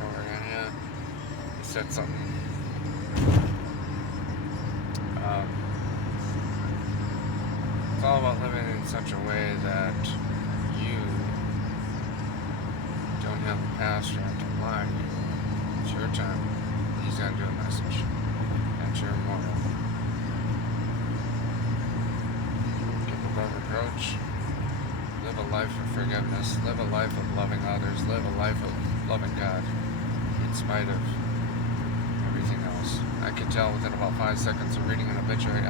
over again, yeah. He said something. Um, it's all about living in such a way that you don't have the pastor have to lie to you. It's your time. He's got to do a message. That's your moral. Give above reproach. Live a life of forgiveness. Live a life of loving others. Live a life of loving God. In spite of everything else. I could tell within about 5 seconds of reading an obituary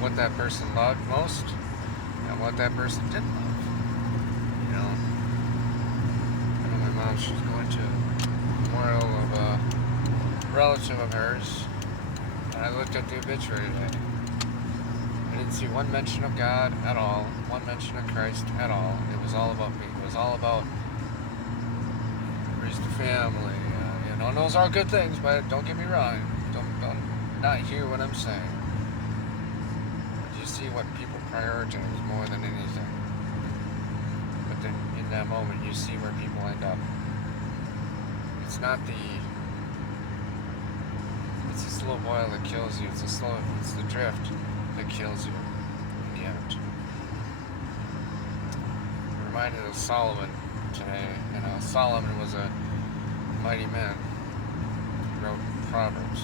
what that person loved most and what that person didn't love. You know, I know my mom, she's going to a memorial of a relative of hers, and I looked at the obituary today. I didn't see one mention of God at all, one mention of Christ at all. It was all about me. It was all about raise the family. And those are good things, but don't get me wrong. Don't not hear what I'm saying. But you see what people prioritize more than anything. But then in that moment, you see where people end up. It's not it's the slow boil that kills you. It's the drift that kills you in the end. I'm reminded of Solomon today. Solomon was a mighty man. He wrote Proverbs,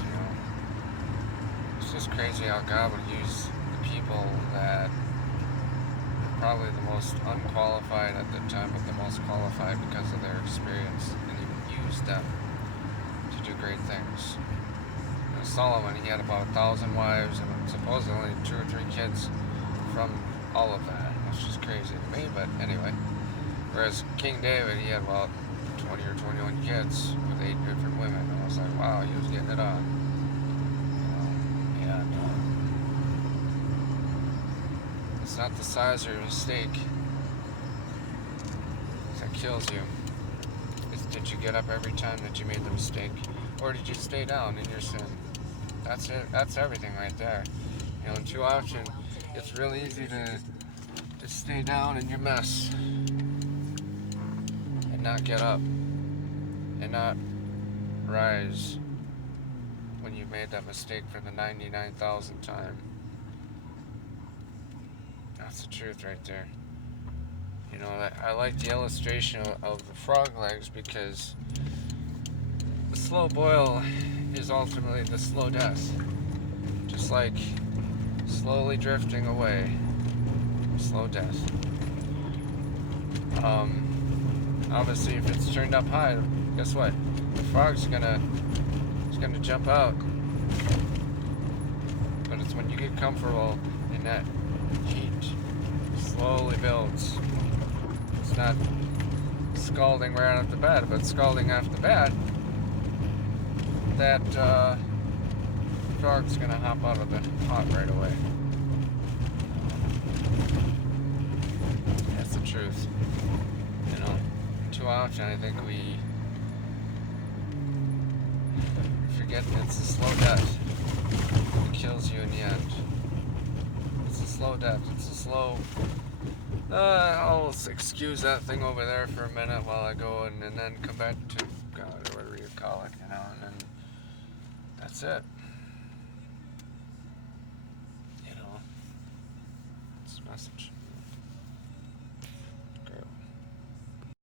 It's just crazy how God would use the people that were probably the most unqualified at the time, but the most qualified because of their experience, and he would use them to do great things. Solomon, he had about 1,000 wives and supposedly only 2 or 3 kids from all of that. That's just crazy to me, but anyway. Whereas King David, he had about 20 or 21 kids with 8 different women. And I was like, wow, he was getting it on. It's not the size of your mistake that kills you. It's did you get up every time that you made the mistake? Or did you stay down in your sin? That's it. That's everything right there. And too often, it's real easy to stay down in your mess and not get up and not rise when you've made that mistake for the 99,000th time. That's the truth right there. I like the illustration of the frog legs because the slow boil is ultimately the slow death. Just like slowly drifting away, slow death. Obviously, if it's turned up high, guess what? The frog's gonna jump out. But it's when you get comfortable in that heat, slowly builds. It's not scalding right off the bat, but scalding off the bat, that frog's gonna hop out of the pot right away. That's the truth. Too often I think we forget that it's a slow death that kills you in the end. It's a slow death. It's a slow... I'll excuse that thing over there for a minute while I go and then come back to God, or whatever you call it, and then that's it. It's a message.